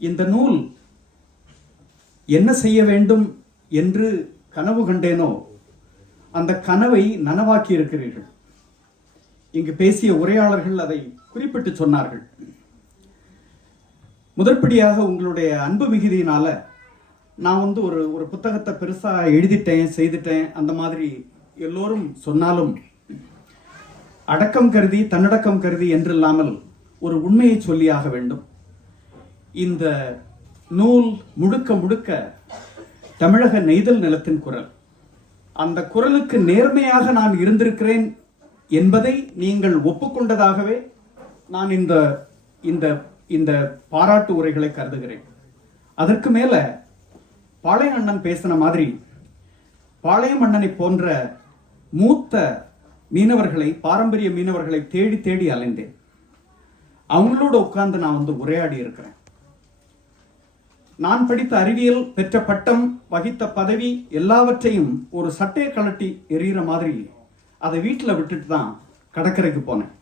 இந்த நூல் என்ன செய்ய வேண்டும் என்று கனவு கண்டேனோ அந்த கனவை நனவாக்கி இருக்கிறீர்கள். இங்கு பேசிய உரையாளர்கள் அதை குறிப்பிட்டு சொன்னார்கள். முதற்படியாக உங்களுடைய அன்பு மிகுதியினால நான் ஒரு புத்தகத்தை பெருசா எழுதிட்டேன், செய்துட்டேன், அந்த மாதிரி எல்லோரும் சொன்னாலும் அடக்கம் கருதி தன்னடக்கம் கருதி என்றில்லாமல் ஒரு உண்மையை சொல்லியாக வேண்டும். இந்த நூல் முழுக்க முழுக்க தமிழக நெய்தல் நிலத்தின் குரல். அந்த குரலுக்கு நேர்மையாக நான் இருந்திருக்கிறேன் என்பதை நீங்கள் ஒப்புக்கொண்டதாகவே நான் இந்த இந்த இந்த பாராட்டு உரைகளை கருதுகிறேன். அதற்கு மேல பாளைய அண்ணன் பேசின மாதிரி பாளையம் அண்ணனை போன்ற மூத்த மீனவர்களை, பாரம்பரிய மீனவர்களை தேடி தேடி அலைந்தேன். அவங்களோட உட்கார்ந்து நான் உரையாடி இருக்கிறேன். நான் படித்த அறிவியல், பெற்ற பட்டம், வகித்த பதவி எல்லாவற்றையும் ஒரு சட்டையை கழட்டி எறிகிற மாதிரி அதை வீட்டில் விட்டுட்டு தான் கடற்கரைக்கு போனேன்.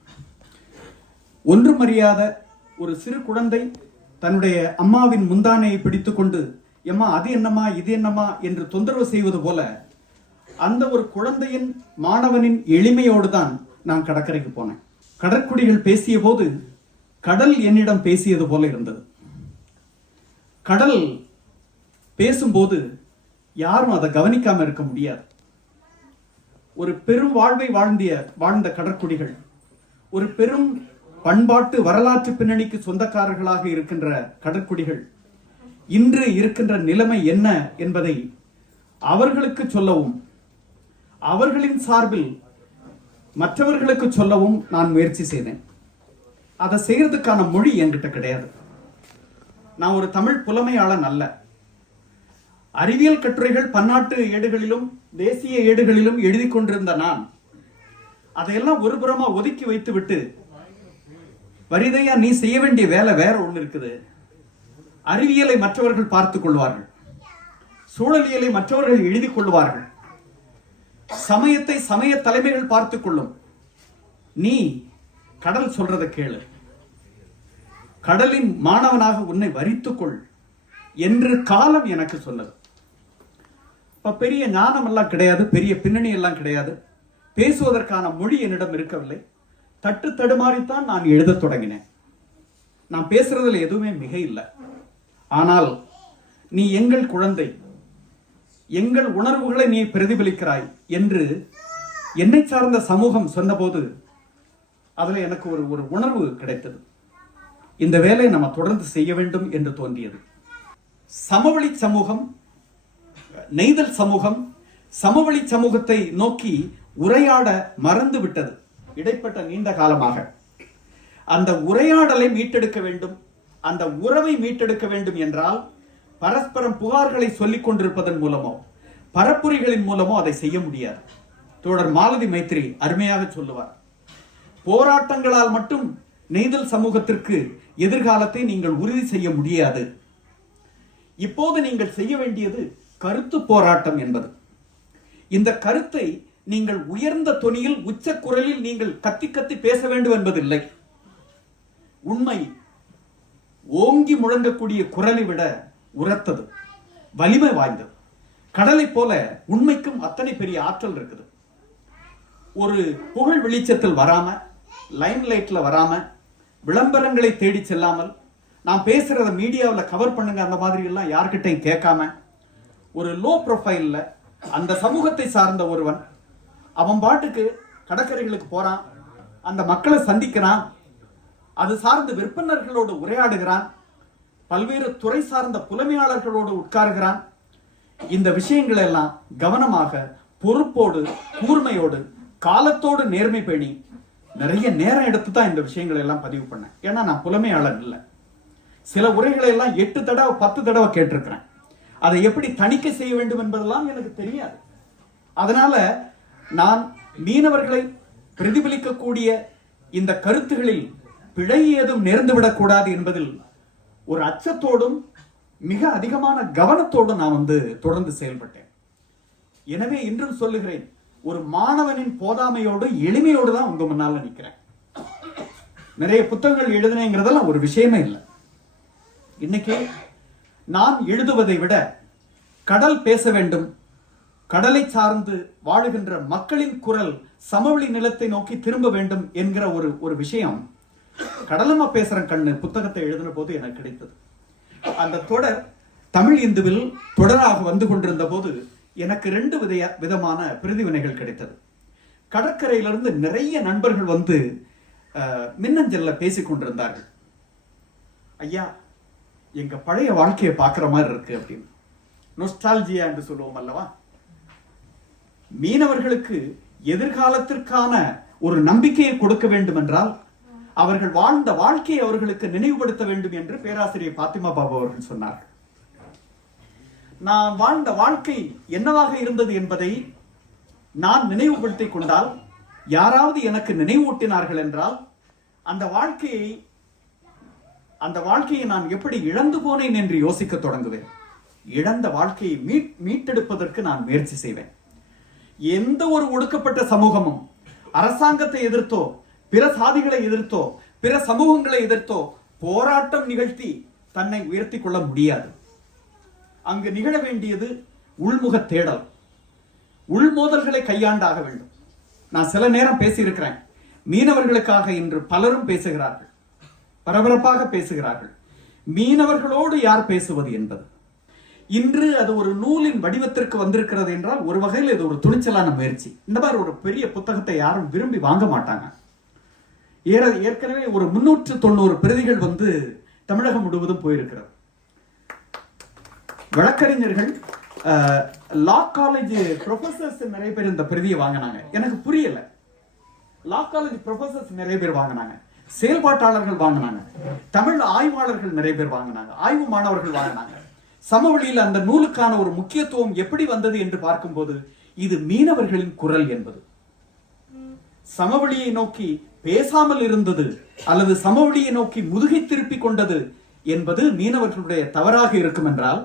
ஒன்றும் அறியாத ஒரு சிறு குழந்தை தன்னுடைய அம்மாவின் முந்தானையை பிடித்துக்கொண்டு எம்மா அது என்னம்மா இது என்னம்மா என்று தொந்தரவு செய்வது போல அந்த ஒரு குழந்தையின், மாணவனின் எளிமையோடு தான் நான் கடற்கரைக்கு போனேன். கடற்குடிகள் பேசிய போது கடல் என்னிடம் பேசியது போல இருந்தது. கடல் பேசும்போது யாரும் அதை கவனிக்காம இருக்க முடியாது. ஒரு பெரும் வாழ்வை வாழ்ந்த கடற்குடிகள், ஒரு பெரும் பண்பாட்டு வரலாற்று பின்னணிக்கு சொந்தக்காரர்களாக இருக்கின்ற கடற்குடிகள் இன்று இருக்கின்ற நிலைமை என்ன என்பதை அவர்களுக்கு சொல்லவும், அவர்களின் சார்பில் மற்றவர்களுக்கு சொல்லவும் நான் முயற்சி செய்தேன். அதை செய்யறதுக்கான மொழி என்கிட்ட கிடையாது. நான் ஒரு தமிழ் புலமையாளன் அல்ல. அறிவியல் கட்டுரைகள் பன்னாட்டு ஏடுகளிலும் தேசிய ஏடுகளிலும் எழுதி கொண்டிருந்த நான் அதையெல்லாம் ஒரு புறமா ஒதுக்கி வைத்து விட்டு, வரிதையா நீ செய்ய வேண்டிய வேலை வேற ஒண்ணு இருக்குது. அறிவியலை மற்றவர்கள் பார்த்துக் கொள்வார்கள், சூழலியலை மற்றவர்கள் எழுதி கொள்வார்கள், சமயத்தை சமய தலைமைகள் பார்த்துக் கொள்ளும். நீ கடல் சொல்றத கேளு, கடலின் மாணவனாக உன்னை வரித்துக்கொள் என்று காலம் எனக்கு சொன்னது. இப்ப பெரிய ஞானம் எல்லாம் கிடையாது, பெரிய பின்னணி எல்லாம் கிடையாது, பேசுவதற்கான மொழி என்னிடம் இருக்கவில்லை. தட்டு தடுமாறித்தான் நான் எழுத தொடங்கினேன். நான் பேசுறதுல எதுவுமே மிக இல்லை. ஆனால் நீ எங்கள் குழந்தை, எங்கள் உணர்வுகளை நீ பிரதிபலிக்கிறாய் என்று என்னை சார்ந்த சமூகம் சொன்னபோது அதுல எனக்கு ஒரு உணர்வு கிடைத்தது. இந்த வேலை நம்ம தொடர்ந்து செய்ய வேண்டும் என்று தோன்றியது. சமவெளி சமூகம், நெய்தல் சமூகம் சமவெளி சமூகத்தை நோக்கி உரையாட மறந்து விட்டது இடைப்பட்ட நீண்ட காலமாக. அந்த உரையாடலை மீட்டெடுக்க வேண்டும், அந்த உறவை மீட்டெடுக்க வேண்டும் என்றால் பரஸ்பரம் புகார்களை சொல்லிக் கொண்டிருப்பதன் மூலமோ பரப்புரைகளின் மூலமோ அதை செய்ய முடியாது. தோழர் மாலதி மைத்ரி அருமையாக சொல்லுவார், போராட்டங்களால் மட்டும் நெய்தல் சமூகத்திற்கு எதிர்காலத்தை நீங்கள் உறுதி செய்ய முடியாது. இப்போது நீங்கள் செய்ய வேண்டியது கருத்து போராட்டம் என்பது. இந்த கருத்தை நீங்கள் உயர்ந்த தொனியில், உச்ச குரலில் நீங்கள் கத்தி கத்தி பேச வேண்டும் என்பதில்லை. உண்மை ஓங்கி முழங்கக்கூடிய குரலை விட உரத்தது, வலிமை வாய்ந்தது. கடலை போல உண்மைக்கும் அத்தனை பெரிய ஆற்றல் இருக்குது. ஒரு புகழ் வெளிச்சத்தில் வராம, லைம் லைட்ல வராம, விளம்பரங்களை தேடி செல்லாமல், நான் பேசுறத மீடியாவில் கவர் பண்ணுங்க அந்த மாதிரி எல்லாம் யார்கிட்டையும் கேட்காம, ஒரு லோ ப்ரொஃபைல்ல அந்த சமூகத்தை சார்ந்த ஒருவன் அவன் பாட்டுக்கு கடற்கரைகளுக்கு போறான், அந்த மக்களை சந்திக்கிறான், அது சார்ந்த விற்பனர்களோடு உரையாடுகிறான், பல்வேறு துறை சார்ந்த புலமையாளர்களோடு உட்காருகிறான். இந்த விஷயங்கள் எல்லாம் கவனமாக, பொறுப்போடு, கூர்மையோடு, காலத்தோடு நேர்மை பேணி நிறைய நேரம் எடுத்து தான் இந்த விஷயங்களை எல்லாம் பதிவு பண்ணேன். ஏன்னா நான் புலமையாளர் இல்லை. சில உரைகளை எல்லாம் 8 தடவை 10 தடவை கேட்டிருக்கிறேன். அதை எப்படி தணிக்கை செய்ய வேண்டும் என்பதெல்லாம் எனக்கு தெரியாது. அதனால நான் மீனவர்களை பிரதிபலிக்கக்கூடிய இந்த கருத்துகளில் பிழை ஏதும் நேர்ந்துவிடக்கூடாது என்பதில் ஒரு அச்சத்தோடும் மிக அதிகமான கவனத்தோடும் நான் தொடர்ந்து செயல்பட்டேன். எனவே இன்றும் சொல்லுகிறேன், ஒரு மாணவனின் போதாமையோடு எளிமையோடு தான் உங்க முன்னால நிற்கிறேன். நிறைய புத்தகங்கள் எழுதினேங்கிறதெல்லாம் ஒரு விஷயமே இல்லை. இன்னைக்கு நான் எழுதுவதை விட கடல் பேச வேண்டும், கடலை சார்ந்து வாழுகின்ற மக்களின் குரல் சமவெளி நிலத்தை நோக்கி திரும்ப வேண்டும் என்கிற ஒரு விஷயம் கடலம்மா பேசுற கண்ணு புத்தகத்தை எழுதின போது எனக்கு கிடைத்தது. அந்த தொடர் தமிழ் இந்துவில் தொடராக வந்து கொண்டிருந்த போது எனக்கு 2 விதமான பிரதிவினைகள் கிடைத்தது. கடற்கரையிலிருந்து நிறைய நண்பர்கள் வந்து மின்னஞ்சல்ல பேசிக் கொண்டிருந்தார்கள். ஐயா, எங்க பழைய வாழ்க்கையை பார்க்கிற மாதிரி இருக்கு அப்படின்னு. நொஸ்டால்ஜியா என்று சொல்லுவோம் அல்லவா? மீனவர்களுக்கு எதிர்காலத்திற்கான ஒரு நம்பிக்கையை கொடுக்க வேண்டும் என்றால் அவர்கள் வாழ்ந்த வாழ்க்கையை அவர்களுக்கு நினைவுபடுத்த வேண்டும் என்று பேராசிரியர் பாத்திமா பாபு அவர்கள் சொன்னார்கள். நான் வாழ்ந்த வாழ்க்கை என்னவாக இருந்தது என்பதை நான் நினைவுபடுத்திக் கொண்டால், யாராவது எனக்கு நினைவூட்டினார்கள் என்றால் அந்த வாழ்க்கையை நான் எப்படி இழந்து போனேன் என்று யோசிக்க தொடங்குவேன். இழந்த வாழ்க்கையை மீட்டெடுப்பதற்கு நான் முயற்சி செய்வேன். எந்த ஒரு ஒடுக்கப்பட்ட சமூகமும் அரசாங்கத்தை எதிர்த்தோ, பிற சாதிகளை எதிர்த்தோ, பிற சமூகங்களை எதிர்த்தோ போராட்டம் நிகழ்த்தி தன்னை உயர்த்தி கொள்ள முடியாது. அங்கு நிகழ வேண்டியது உள்முக தேடல், உள்மோதல்களை கையாண்டாக வேண்டும். நான் சில நேரம் பேசியிருக்கிறேன். மீனவர்களுக்காக இன்று பலரும் பேசுகிறார்கள், பரபரப்பாக பேசுகிறார்கள். மீனவர்களோடு யார் பேசுவது என்பது இன்று அது ஒரு நூலின் வடிவத்திற்கு வந்திருக்கிறது என்றால் ஒரு வகையில் இது ஒரு துணிச்சலான முயற்சி. இந்த மாதிரி ஒரு பெரிய புத்தகத்தை யாரும் விரும்பி வாங்க மாட்டாங்க. ஏற்கனவே ஒரு 390 பிரதிகள் வந்து தமிழகம் முழுவதும் போயிருக்கிறது. வழக்கறிஞர்கள், லா காலேஜ் ப்ரொஃபசர்ஸ் நிறைய பேர் இந்த பிரதியை வாங்கினாங்க. எனக்கு புரியல. லா காலேஜ் ப்ரொஃபசர்ஸ் நிறைய பேர் வாங்கினாங்க, செயல்பாட்டாளர்கள் வாங்கினாங்க, தமிழ் ஆய்வாளர்கள் நிறைய பேர் வாங்கினாங்க, ஆய்வு மாணவர்கள் வாங்கினாங்க. சமவெளியில் அந்த நூலுக்கான ஒரு முக்கியத்துவம் எப்படி வந்தது என்று பார்க்கும்போது இது மீனவர்களின் குரல் என்பது. சமவெளியை நோக்கி பேசாமல் இருந்தது அல்லது சமவெளியை நோக்கி முதுகை திருப்பி கொண்டது என்பது மீனவர்களுடைய தவறாக இருக்கும் என்றால்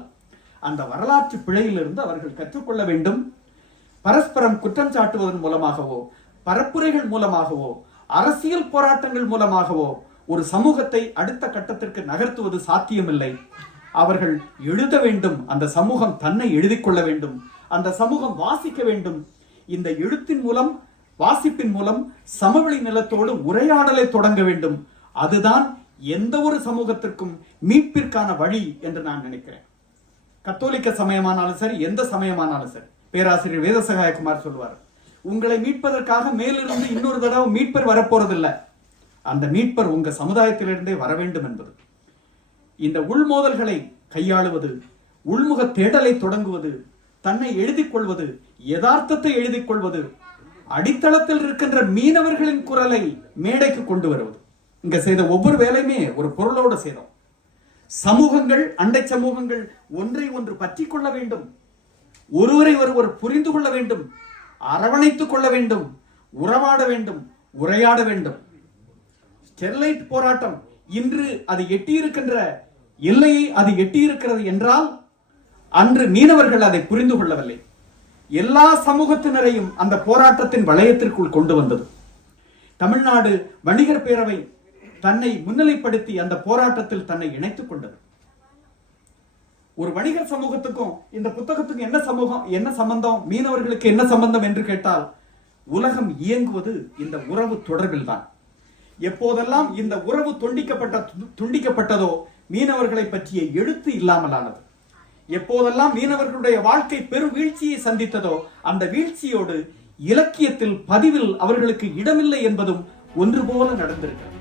அந்த வரலாற்று பிழையிலிருந்து அவர்கள் கற்றுக்கொள்ள வேண்டும். பரஸ்பரம் குற்றம் சாட்டுவதன் மூலமாகவோ, பரப்புரைகள் மூலமாகவோ, அரசியல் போராட்டங்கள் மூலமாகவோ ஒரு சமூகத்தை அடுத்த கட்டத்திற்கு நகர்த்துவது சாத்தியமில்லை. அவர்கள் எழுத வேண்டும், அந்த சமூகம் தன்னை எழுதிக் கொள்ள வேண்டும், அந்த சமூகம் வாசிக்க வேண்டும். இந்த எழுத்தின் மூலம், வாசிப்பின் மூலம் சமவெளி நிலத்தோடு உரையாடலை தொடங்க வேண்டும். அதுதான் எந்த ஒரு சமூகத்திற்கும் மீட்பிற்கான வழி என்று நான் நினைக்கிறேன். கத்தோலிக்க சமயமானாலும் சரி, எந்த சமயமானாலும் சரி, பேராசிரியர் வேதசகாயகுமார் சொல்வார், உங்களை மீட்பதற்காக மேலிருந்து இன்னொரு தடவை மீட்பர் வரப்போறதில்லை, அந்த மீட்பர் உங்க சமுதாயத்திலிருந்தே வர வேண்டும் என்பது. இந்த உள்மோதல்களை கையாளுவது, உள்முக தேடலை தொடங்குவது, தன்னை எழுதிக் கொள்வது, யதார்த்தத்தை எழுதிக் கொள்வது, அடித்தளத்தில் இருக்கின்ற மீனவர்களின் குரலை மேடைக்கு கொண்டு வருவது. இங்க செய்த ஒவ்வொரு வேலையுமே ஒரு பொருளோடு செய்தோம். சமூகங்கள், அண்டை சமூகங்கள் ஒன்றை ஒன்று பற்றி கொள்ள வேண்டும், ஒருவரை ஒருவர் புரிந்து கொள்ள வேண்டும், அரவணைத்துக் கொள்ள வேண்டும், உறவாட வேண்டும், உரையாட வேண்டும். ஸ்டெர்லைட் போராட்டம் இன்று அது எட்டியிருக்கின்ற எல்லையை அது எட்டியிருக்கிறது என்றால் அன்று மீனவர்கள் அதை புரிந்து கொள்ளவில்லை. எல்லா சமூகத்தினரையும் அந்த போராட்டத்தின் வளையத்திற்குள் கொண்டு வந்தது. தமிழ்நாடு வணிகர் பேரவை தன்னை முன்னிலைப்படுத்தி அந்த போராட்டத்தில் தன்னை இணைத்துக் கொண்டது. ஒரு வணிகர் சமூகத்துக்கும் இந்த புத்தகத்துக்கும் என்ன சம்பந்தம், மீனவர்களுக்கு என்ன சம்பந்தம் என்று கேட்டால், உலகம் இயங்குவது இந்த உறவு தொடர்பில் தான். எப்போதெல்லாம் இந்த உறவு துண்டிக்கப்பட்டதோ மீனவர்களை பற்றிய எழுத்து இல்லாமலானது. எப்போதெல்லாம் மீனவர்களுடைய வாழ்க்கை பெரு வீழ்ச்சியை சந்தித்ததோ அந்த வீழ்ச்சியோடு இலக்கியத்தில், பதிவில் அவர்களுக்கு இடமில்லை என்பதும் ஒன்று போல நடந்திருக்கிறது.